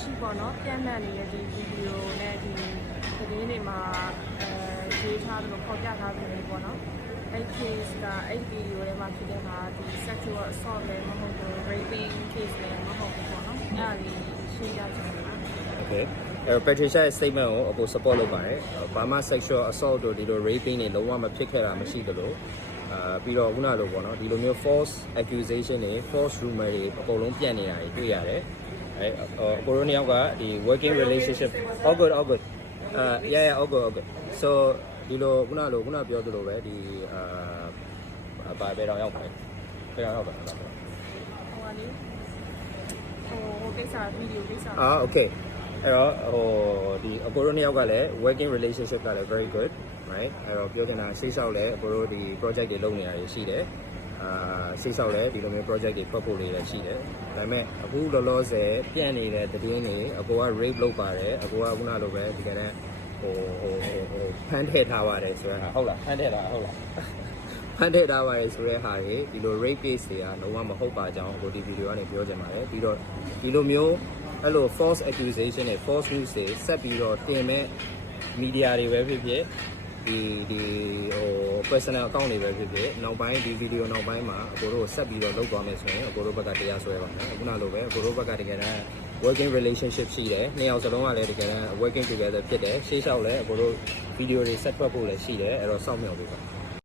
ရှိပေါ့နော်ပြန်မှန်နေတဲ့ဒီဗီဒီယိုနဲ့ဒီသတင်းတွေမှာရေးထားတယ်လို့ဖော်ပြထားတယ်ပေါ့နော်အဲ့ case ကအဲ့ဗီဒီယိုထဲမှာဖြစ်တဲ့ဟာဒီ sexual assault လည်းမဟုတ်ဘူး raping case လည်းမဟုတ်ဘူးပေါ့နော်အဲ့ဒါလေးရှင်းပြချင်တယ်ပါ Okay Patricia ရဲ့ statement ကိုအခု support လုပ်ပါတယ်ဘာမှ sexual assault တို့ဒီလို raping တွေလုံးဝမဖြစ်ခဲ့တာမရှိသလိုပြီးတော့ခုနလိုပေါ့နော်ဒီလိုမျိုး false accusation တွေ false rumor တွေအကုန်လုံးပြန့်နေတာတွေတွေ့ရတယ်ကိုရိုနီယောက်ကဒီ working relationship all good yeah all good so ဒီလိုခုနပြောသလိုပဲဒီဘာပဲတော့ရောက်ပါတယ်ဘယ်တော့ရောက်ပါလဲဟိုကလေဟိုကိစ္စဗီဒီယိုကိစ္စokay အဲ့တော့ဟိုဒီအကိုရိုနီယောက်ကလည်း working relationship ကလည်း very good right အဲ့တော့ပြောချင်တာစိတ်ဆောက်လဲအကိုတို့ဒီ project တွေလုပ်နေတာရှိတယ်စိတ်ဆောက်လဲဒီလိုမျိုး project တွေထွက်ဖို့လေးလည်းရှိတယ်ဒါပေမဲ့အခုလောလောဆယ်ပြန့်နေတဲ့သတင်းတွေအကိုက rape လုပ်ပါတယ်အကိုကခုနလိုပဲဒီကနေ့ဟိုဖမ်းထည့်ထားပါတယ်ဆိုတော့ဟုတ်လားဖမ်းထည့်တာဟုတ်လားဖမ်းထည့်ထားပါတယ်ဆိုတဲ့ဟာတွေဒီလို rape case တွေကလုံးဝမဟုတ်ပါကြောင်းအခုဒီဗီဒီယိုကနေပြောချင်ပါတယ်ပြီးတော့ဒီလိုမျိုးအဲ့လို false accusation တွေ false news တွေဆက်ပြီးတော့တင်မဲ့ media တွေပဲဖြစ်ဖြစ်ဒီဟို personal account တွေပဲဖြစ်ဖြစ်နောက်ပိုင်းဒီ video နောက်ပိုင်းမှာအကိုတို့ဆက်ပြီးတော့လုပ်သွားမယ်ဆိုရင်အကိုတို့ဘက်ကတရားစွဲပါမယ်အခုနလိုပဲအကိုတို့ဘက်ကတကယ်တမ်း working relationship ရှိတယ်နှစ်ယောက်စလုံးကလည်းတကယ်တမ်း working together ဖြစ်တယ်ရှေ့လျှောက်လည်းအကိုတို့ video တွေဆက်ထွက်ဖို့လည်းရှိတယ်အဲ့တော့စောင့်မျှော်ပေးပါ